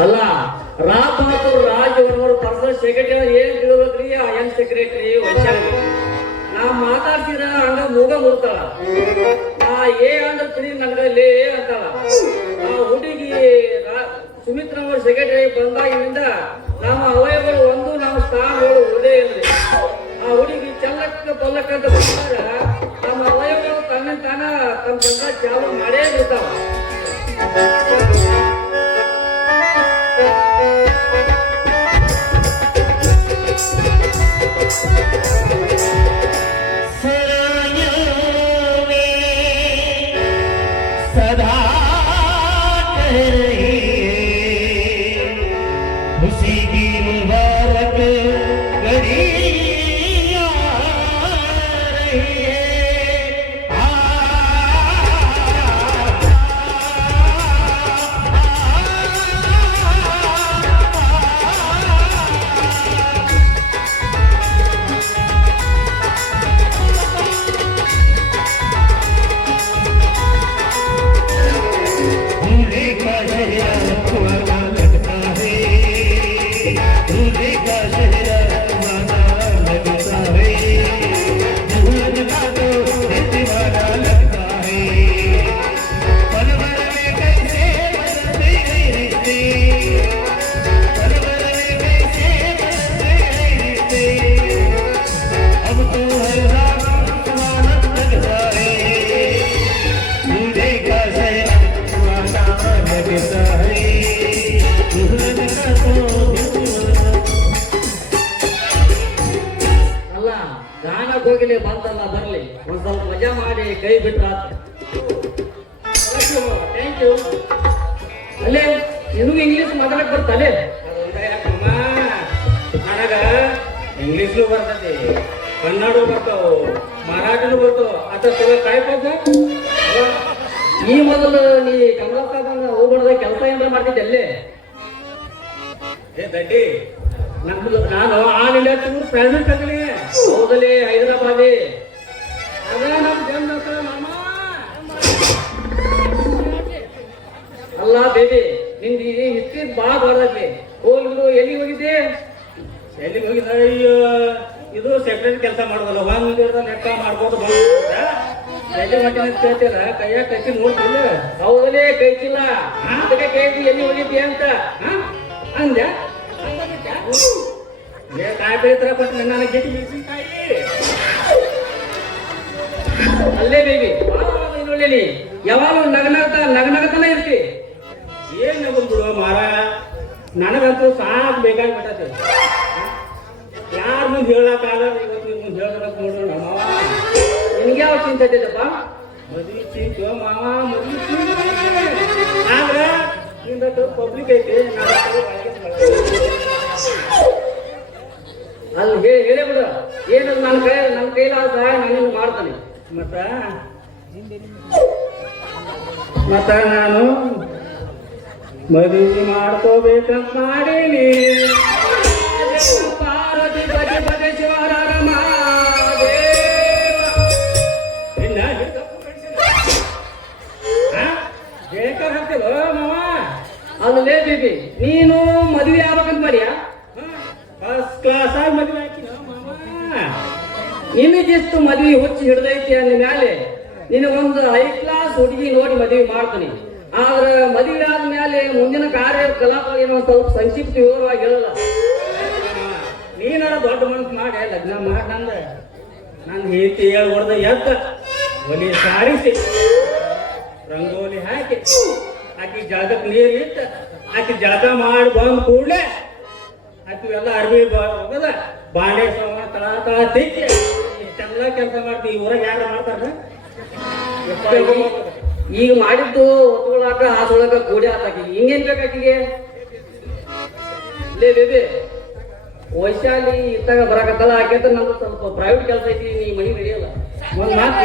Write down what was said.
ಅಲ್ಲ ರಾಮ್ ಬಹದ್ದೂರ್ ರಾಜ್ ಅವರವರು personal secretary ಏನ್ ತಿಳಿದ್ರಿ ಎನ್ ಸೆಕ್ರೆಟರಿ ವೈಶಾಲಿ ನಾ ಮಾತಾಡ್ತೀರ ಹಂಗ ಮೂಗ ಮುರ್ತಾಳ ನಾ ಅಂದ್ರ ತಿಳಿ ನನ್ಗಲ್ಲಿ ಅಂತಾಳ ಆ ಹುಡುಗಿ ಸುಮಿತ್ರಾ ಅವ್ರ ಸೆಕ್ರೆಟರಿ ಬಂದಾಗಿನಿಂದ ನಮ್ಮ ಅವಯವಗಳು ಒಂದು ನಮ್ಮ ಸ್ಥಾನಗಳು ಉಳಿದೇ ಇಲ್ರಿ ಆ ಹುಡುಗಿ ಚಲ್ಲಕ್ಕ ಪಲ್ಲಕ್ಕ ಅಂತ ಬಂದಾಗ ನಮ್ಮ ಅವಯವಗಳು ತನ್ನ ತಾನ ತಮ್ಮ ಕೆಲಸ ಚಾಲು ಮಾಡೇ ಬಿಡ್ತಾವ सदा कह रही खुशी की मुबारक घड़ी आ रही है ಹೋಗಿಲಿ ಬಂದಲ್ಲ ಬರ್ಲಿ ಒಂದ್ ಸ್ವಲ್ಪ ಮಜಾ ಮಾಡಿ ಕೈ ಬಿಟ್ರ ಥ್ಯಾಂಕ್ ಯು ಅಲ್ಲೇ ನಿನಗೂ ಇಂಗ್ಲಿಷ್ ಮಾತಾಡಕ್ ಬರ್ತಲ್ಲೇ ನನಗ ಇಂಗ್ಲಿಷ್ನು ಬರ್ತತಿ ಕನ್ನಡ ಬರ್ತಾವ ಮರಾಠಿನೂ ಬರ್ತಾವ ಅದ್ರ ಕಾಯ್ಬೇಕು ಈ ಮೊದಲು ನೀ ಕಮಲಕ್ಕ ಹೋಗ್ಬಾರ್ದ ಕೆಲಸ ಏನಾರ ಮಾಡ್ತಿದ್ದೆ ಅಲ್ಲೇ ಏ ದಡ್ಡಿ ನಾನು ಆಲ್ ಇಂಡಿಯಾ ಟೂರ್ ಪ್ರೆಸಿಡೆಂಟ್ ಆಗಲಿ ಹೌದಲೇ ಹೈದರಾಬಾದಿ ಅದ ನಮ್ ಜನ ಮಾಮ ಅಲ್ಲ ಬೇಬಿ ನಿಂದು ಹಿಸ್ಟ್ರಿ ಭಾಳ ದೊಡ್ಡದೈತಿ ಹೋಗ್ಬಿಡು ಎಲ್ಲಿಗೆ ಹೋಗಿದ್ದೆ ಎಲ್ಲಿಗೆ ಹೋಗಿದ್ದ ಅಯ್ಯೋ ಇದು ಸೆಕ್ರೆಟರಿ ಕೆಲಸ ಮಾಡೋದಲ್ಲ ಒಂದು ಲೆಕ್ಕ ಮಾಡ್ಬೋದು ಎಲ್ಲಿ ಮಟ್ಟಿನ ಕೇಳ್ತೀರ ಕೈಯಾಗ ಕಚ್ಚಿ ನೋಡ್ತಿಲ್ಲ ಹೌದಲೇ ಕೈಚಿಲ್ಲ ಅದಕ್ಕೆ ಕೇಳ್ತಿ ಎಲ್ಲಿ ಹೋಗಿದ್ದೆ ಅಂತ ಅಂದ್ಯಾ ಕಾಯಿ ಬೆಳಿತಾರ ಬಟ್ ನನ್ನ ಗೆಟ್ಟಿ ಮೆಣಸಿನಕಾಯಿ ಅಲ್ಲೇ ಬೇಬಿ ನೋಡ್ಲಿ ಯಾವಾಗ ನಗನಗತನ ಇರ್ತಿ ಏನ್ ನಗದ್ ಬಿಡು ಮಾರ ನನಗಂತೂ ಸಾಕು ಬೇಕಾಗ್ಬಿಟ್ಟತಿ ಯಾರ ಮುಂದೆ ಹೇಳಕ್ಕಾಗಲ್ಲ ಇವತ್ತು ನಿಮ್ ಮುಂದೆ ಹೇಳ್ಬೇಕು ನೋಡ್ರಿ ನಮ್ಮ ನಿನ್ಗೆ ಯಾವ ಚಿಂತೆ ಐತಪ್ಪ ಮದ್ವಿ ಚಿಂತೆ ಮಾವ ಮದ್ವಿ ಚಿಂತೆ ಆದ್ರೆ ನಿಂದಟ್ಟು ಪಬ್ಲಿಕ್ ಐತಿ ಅಲ್ಲಿ ಹೇಳೇ ಬಿಡು ಏನದು ನನ್ನ ಕೈಲಾದ ಸಹಾಯ ನಾನು ಮಾಡ್ತಾನೆ ಮತ್ತ ನಾನು ಮದುವೆ ಮಾಡ್ಕೋಬೇಕಂತ ಮಾಡೀನಿ ಪಾರ್ವತಿ ಪತಿ ಪತಿ ಶಿವರಾಮ ಬೇಕಾರ್ ಹಾಕ್ತಿಲ್ಲ ಮಾವ ಅಲ್ಲೇ ಬೇಬಿ ನೀನು ಮದುವೆ ಆಗ್ಬೇಕಂತ ಮಾಡಿಯಾ ಫಸ್ಟ್ ಕ್ಲಾಸ್ ಆಗಿ ಮದುವೆ ಹಾಕಿನ ಮಾಮ ನಿನಗೆಷ್ಟು ಮದುವೆ ಹುಚ್ಚಿ ಹಿಡ್ದೈತಿ ಅಂದ ಮ್ಯಾಲೆ ನಿನಗೊಂದು ಹೈ ಕ್ಲಾಸ್ ಹುಡುಗಿ ನೋಡಿ ಮದುವೆ ಮಾಡ್ತೀನಿ ಆದ್ರೆ ಮದುವೆ ಆದ್ಮೇಲೆ ಮುಂದಿನ ಕಾರ್ಯಕಲಾಪ ಏನೋ ಸ್ವಲ್ಪ ಸಂಕ್ಷಿಪ್ತ ವಿವರವಾಗಿ ಹೇಳಲ್ಲ ನೀನಾರ ದೊಡ್ಡ ಮನಸ್ಸು ಮಾಡಿ ಲಗ್ನ ಮಾಡಿ ನನ್ನ ಹೆಂಡತಿ ಹೇಳ್ಬಾರ್ದು ಎದ್ದ ಒಲಿ ಸಾರಿಸಿ ರಂಗೋಲಿ ಹಾಕಿ ಆಕಿ ಜಳಕಕ್ಕೆ ನೀರು ಇಟ್ಟು ಆಕಿ ಜಳಕ ಮಾಡಿ ಬಂದ ಕೂಡಲೇ ಆಕಿ ಎಲ್ಲ ಅರ್ಬಿ ಹೋಗದ ಬಾಂಡೆ ಸಾಮಾನು ತಳ ತಳ ತಿಕ್ಕಿ ಇಷ್ಟೆಲ್ಲ ಕೆಲಸ ಮಾಡ್ತೀವಿ ಊರಾಗ ಯಾರು ಮಾಡ್ತಾರ ಈಗ ಮಾಡಿದ್ದು ಒತ್ಕೊಳಕ ಹಾಸೊಳಕ ಕೂಡಿ ಹಾಕಿ ಹಿಂಗೇನ್ ಬೇಕಾಕಿಗೆ ಲೇ ಬೇಬಿ ವೈಶಾಲಿ ಇತ್ತಾಗ ಬರಾಕತ್ತಲ್ಲ ಆಕೆ ನಮ್ದು ಸ್ವಲ್ಪ ಪ್ರೈವೇಟ್ ಕೆಲಸ ಐತಿ ನೀ ಮನೆ ನಡೆಯಲ್ಲ ಒಂದ್ ಮಾತು